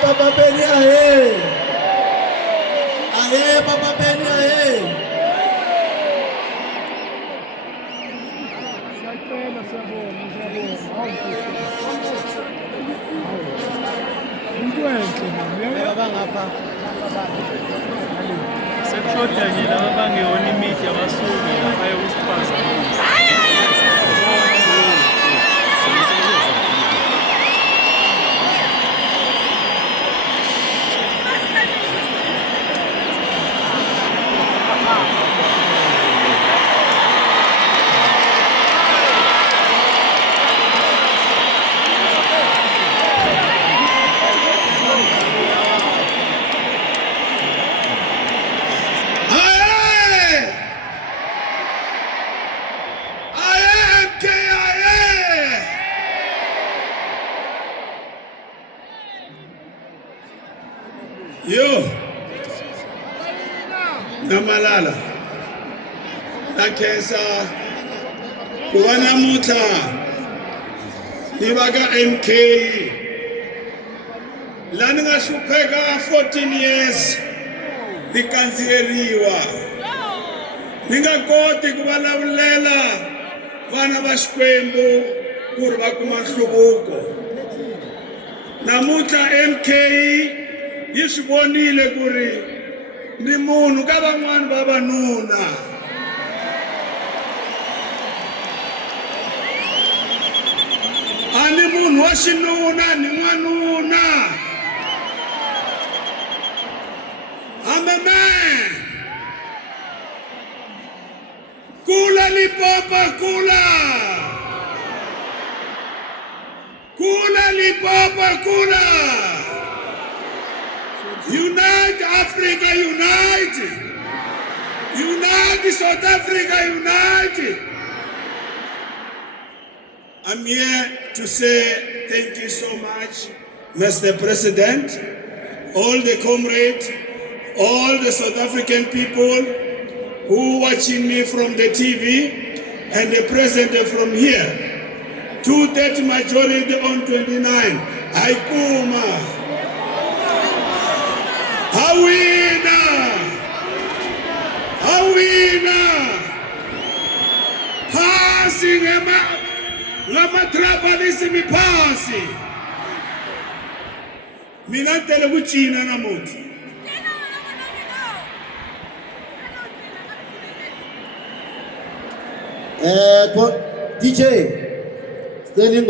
Papa Benny, aye, Papa Benny, aye. Sekushoda nje laba bangewona imithi yabasuki lapha ekusiphaza. Yo, Namalala, Nakesa, Kuwana Muta, Nibaga MK, Langa Supega 14 years, Nikanzieriwa, Ninga Koti Kuwalalela, Vana Bashkwembo, Kurba Kumashubuko, Namuta MK, yisibonile kuri ni munhu ka van'wana vavanuna a ni munhu wa xinuna ni n'wanuna amen kula Limpopo kula kula Limpopo kula Unite Africa, unite! Unite South Africa, unite! I'm here to say thank you so much, Mr. President, all the comrades, all the South African people who are watching me from the TV and the president from here. 230 majority on 29. Aikuma. Awina! Passing lama tribalism passing. Mina tele kuchina na mutu. DJ, standing